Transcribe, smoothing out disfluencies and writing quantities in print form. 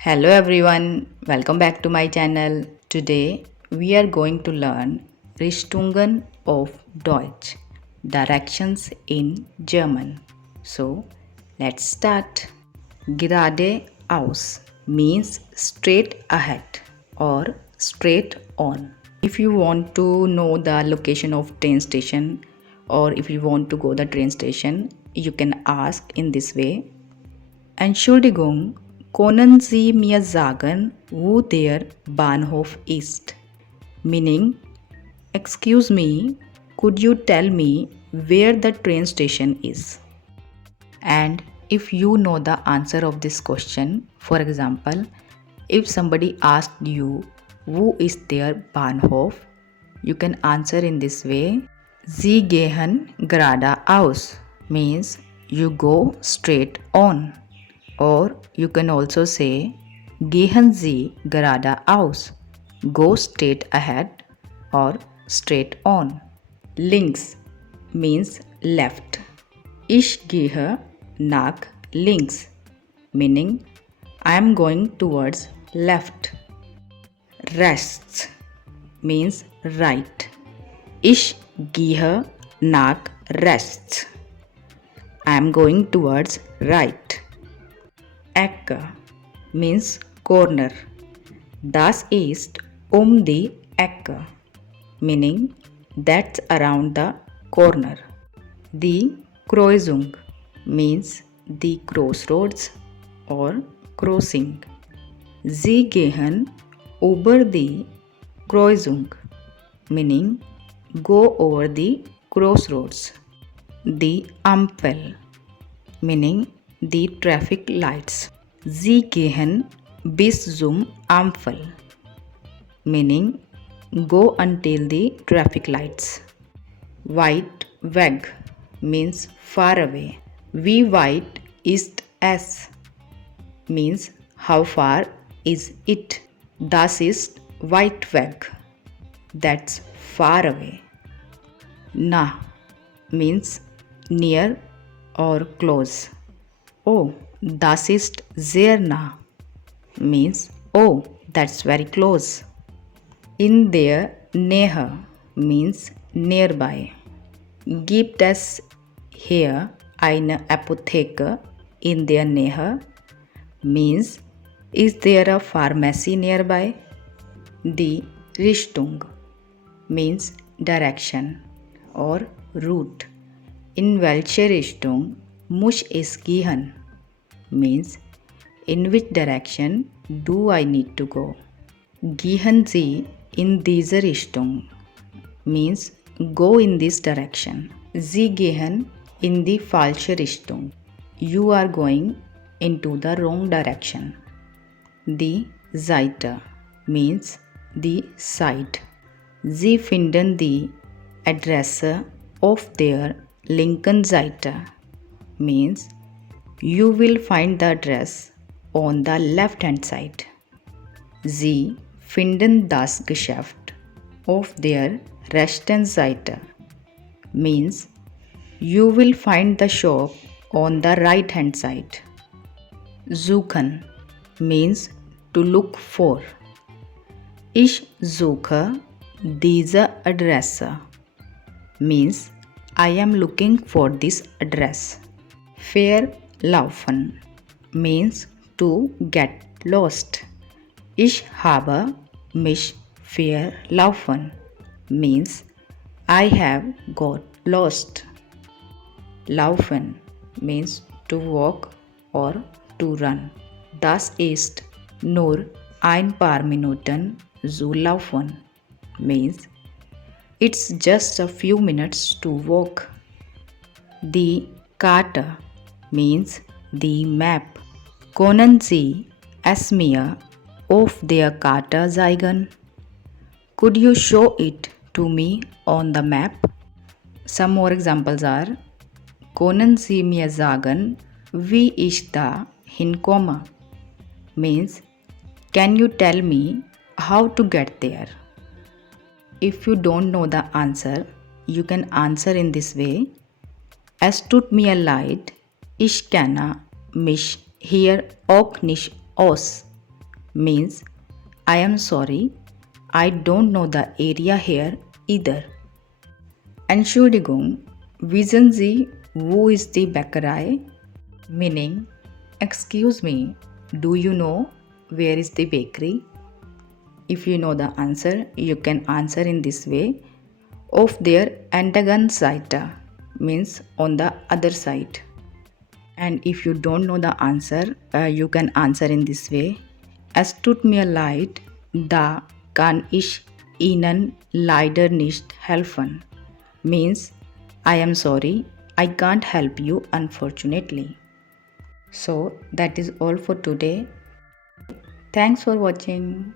Hello everyone, welcome back to my channel. Today we are going to learn Richtungen of Deutsch, directions in German. So let's start. Geradeaus means straight ahead or straight on. If you want to know the location of train station or if you want to go the train station, you can ask in this way. Entschuldigung, können Sie mir sagen, wo der Bahnhof ist? Meaning, excuse me, could you tell me where the train station is? And if you know the answer of this question, for example, if somebody asked you, wo ist der Bahnhof? You can answer in this way. Sie gehen geradeaus means you go straight on. Or you can also say Gehen Sie geradeaus, go straight ahead or straight on. Links means left. Ich gehe nach links, meaning I am going towards left. Rechts means right. Ich gehe nach rechts. I am going towards right. Ecke means corner. Das ist die Ecke, meaning that's around the corner. Die Kreuzung means the crossroads or crossing. Sie gehen über die Kreuzung, meaning go over the crossroads. Die Ampel meaning the traffic lights. Sie gehen bis zum Ampel, meaning go until the traffic lights. Weit weg means far away. Wie weit ist es? Means how far is it? Das ist weit weg. That's far away. Nah means near or close. Oh, das ist sehr nah means oh, that's very close. In der Nähe means nearby. Gibt es hier eine Apotheke in der Nähe? Means is there a pharmacy nearby? Die Richtung means direction or route. In welche Richtung muss es gehen? Means in which direction do I need to go? Gehen Sie in diese Richtung means go in this direction. Sie gehen in die falsche Richtung. You are going into the wrong direction. Die Seite means the side. Sie finden die Adresse auf der linken Seite means you will find the address on the left hand side. Sie finden das Geschäft auf der rechten Seite means you will find the shop on the right hand side. Suchen means to look for. Ich suche diese Adresse means I am looking for this address. Verlaufen means to get lost. Ich habe mich verlaufen means I have got lost. Laufen means to walk or to run. Das ist nur ein paar Minuten zu laufen means it's just a few minutes to walk. Die Karte means the map. Können Sie es mir auf der Karte zeigen? Could you show it to me on the map? Some more examples are Können Sie mir sagen, wie ich da hinkomme? Means can you tell me how to get there? If you don't know the answer, you can answer in this way. Es tut mir leid, ich kenne mich hier auch nicht aus. means I am sorry, I don't know the area here either. Entschuldigung, wissen Sie, wo ist die Bäckerei? Meaning, excuse me, do you know where is the bakery? If you know the answer, you can answer in this way. Auf der anderen Seite means on the other side. And if you don't know the answer, you can answer in this way. Es tut mir leid, da kann ich Ihnen leider nicht helfen. Means, I am sorry, I can't help you unfortunately. So that is all for today. Thanks for watching.